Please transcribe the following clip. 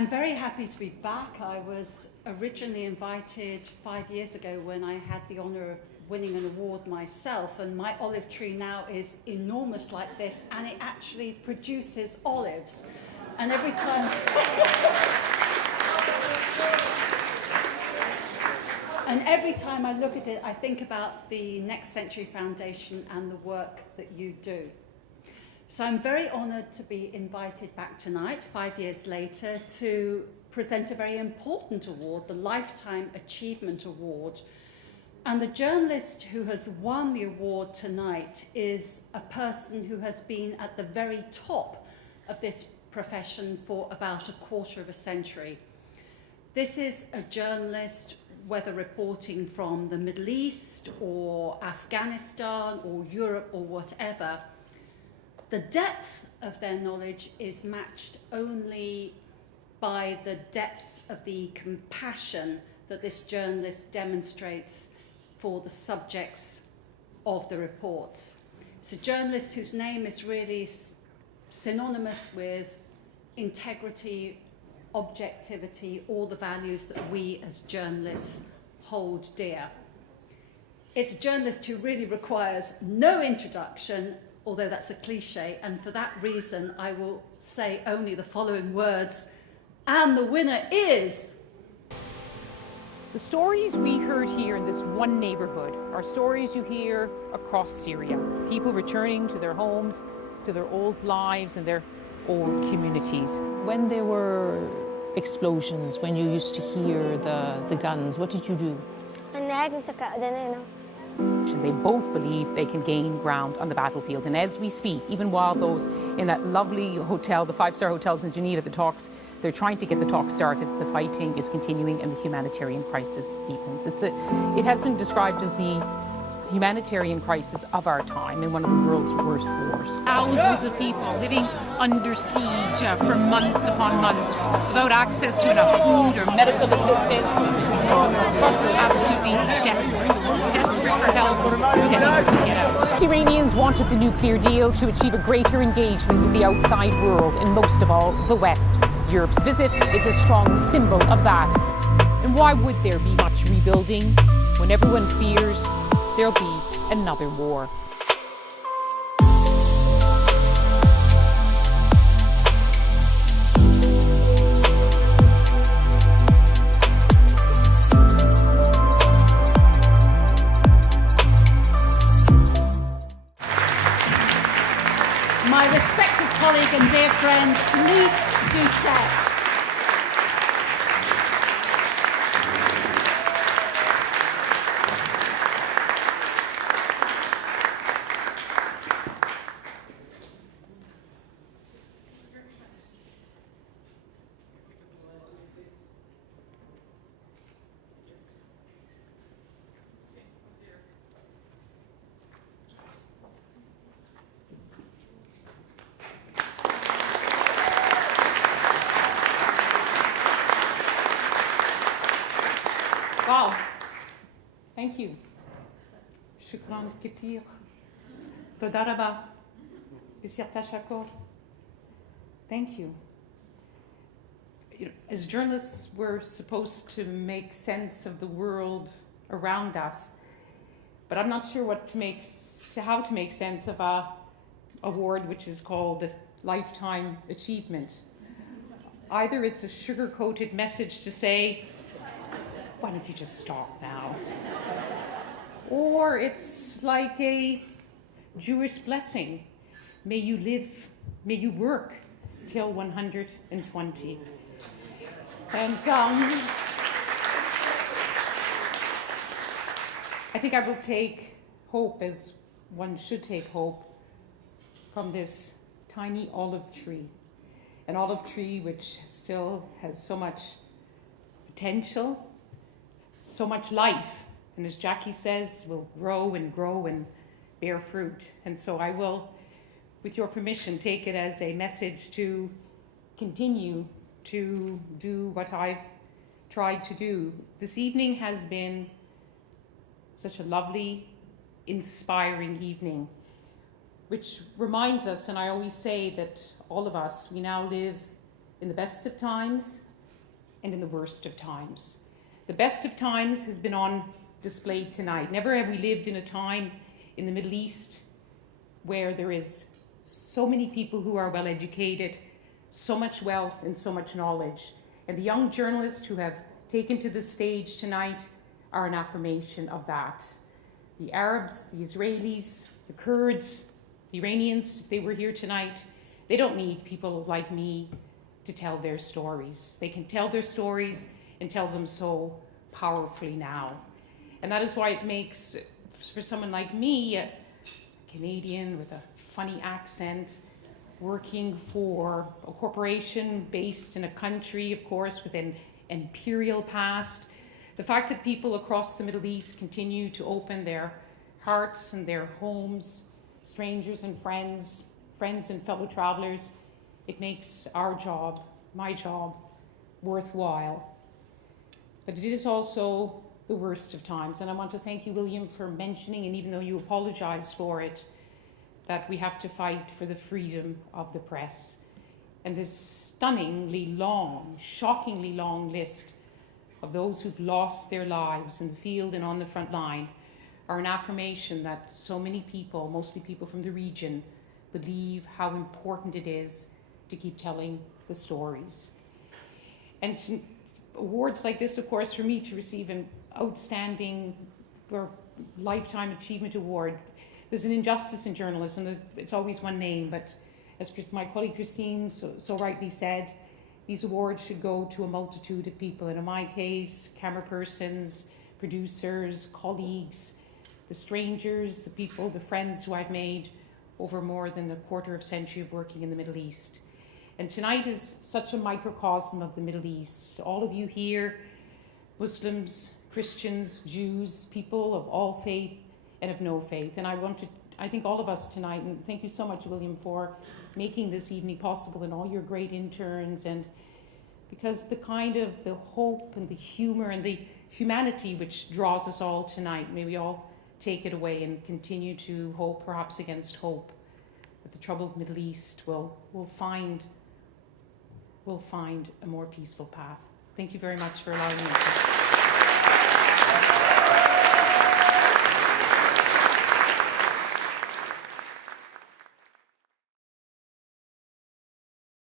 I'm very happy to be back. I was originally invited 5 years ago when I had the honour of winning an award myself, and my olive tree now is enormous like this, and it actually produces olives. And every time... And every time I look at it, I think about the Next Century Foundation and the work that you do. So I'm very honoured to be invited back tonight, 5 years later, to present a very important award, the Lifetime Achievement Award. And the journalist who has won the award tonight is a person who has been at the very top of this profession for about a quarter of a century. This is a journalist, whether reporting from the Middle East or Afghanistan or Europe or whatever. The depth of their knowledge is matched only by the depth of the compassion that this journalist demonstrates for the subjects of the reports. It's a journalist whose name is really synonymous with integrity, objectivity, all the values that we as journalists hold dear. It's a journalist who really requires no introduction, although that's a cliche, and for that reason I will say only the following words, and the winner is... The stories we heard here in this one neighbourhood are stories you hear across Syria. People returning to their homes, to their old lives and their old communities. When there were explosions, when you used to hear the guns, what did you do? They both believe they can gain ground on the battlefield. And as we speak, even while those in that lovely hotel, the five-star hotels in Geneva, they're trying to get the talks started, the fighting is continuing and the humanitarian crisis deepens. It has been described as the humanitarian crisis of our time in one of the world's worst wars. Thousands of people living under siege for months upon months without access to enough food or medical assistance. Absolutely desperate for help, desperate to get out. The Iranians wanted the nuclear deal to achieve a greater engagement with the outside world and most of all, the West. Europe's visit is a strong symbol of that. And why would there be much rebuilding when everyone fears there'll be another war? My respected colleague and dear friend, Lyse Doucet. Wow. Thank you. Shukran kathir. Toda raba. Bisir tashakor. Thank you. As journalists, we're supposed to make sense of the world around us, but I'm not sure how to make sense of a award which is called Lifetime Achievement. Either it's a sugar-coated message to say, why don't you just stop now? Or it's like a Jewish blessing. May you live, may you work till 120. And I think I will take hope, as one should take hope, from this tiny olive tree. An olive tree which still has so much potential, so much life, and as Jacky says, will grow and bear fruit. And so I will, with your permission, take it as a message to continue to do what I've tried to do. This evening has been such a lovely, inspiring evening, which reminds us, and I always say that all of us, we now live in the best of times and in the worst of times. The best of times has been on display tonight. Never have we lived in a time in the Middle East where there is so many people who are well educated, so much wealth and so much knowledge. And the young journalists who have taken to the stage tonight are an affirmation of that. The Arabs, the Israelis, the Kurds, the Iranians, if they were here tonight, they don't need people like me to tell their stories. They can tell their stories and tell them so powerfully now. And that is why it makes, for someone like me, a Canadian with a funny accent, working for a corporation based in a country, of course, with an imperial past, the fact that people across the Middle East continue to open their hearts and their homes, strangers and friends and fellow travelers, it makes our job, my job, worthwhile. But it is also the worst of times. And I want to thank you, William, for mentioning, and even though you apologize for it, that we have to fight for the freedom of the press. And this stunningly long, shockingly long list of those who've lost their lives in the field and on the front line are an affirmation that so many people, mostly people from the region, believe how important it is to keep telling the stories. And awards like this, of course, for me to receive an outstanding or lifetime achievement award, there's an injustice in journalism. It's always one name, but as my colleague Christine so rightly said, these awards should go to a multitude of people. And in my case, camera persons, producers, colleagues, the strangers, the people, the friends who I've made over more than a quarter of a century of working in the Middle East. And tonight is such a microcosm of the Middle East. All of you here, Muslims, Christians, Jews, people of all faith and of no faith. And I think all of us tonight, and thank you so much, William, for making this evening possible, and all your great interns, and because the kind of the hope and the humor and the humanity which draws us all tonight, may we all take it away and continue to hope, perhaps against hope, that the troubled Middle East will find a more peaceful path. Thank you very much for allowing me to.